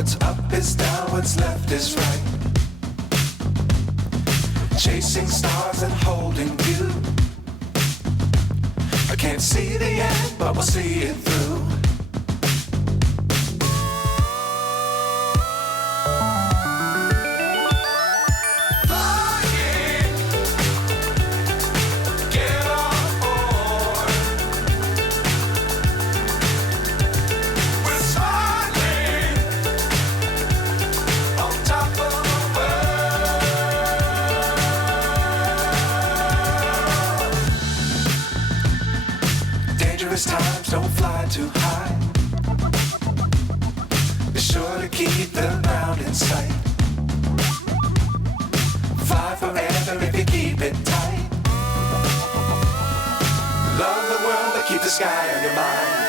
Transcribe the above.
What's up is down, what's left is right. Chasing stars and holding you. I can't see the end, but we'll see it through. Dangerous times, don't fly too high. Be sure to keep the ground in sight. Fly forever if you keep it tight. Love the world, but keep the sky on your mind.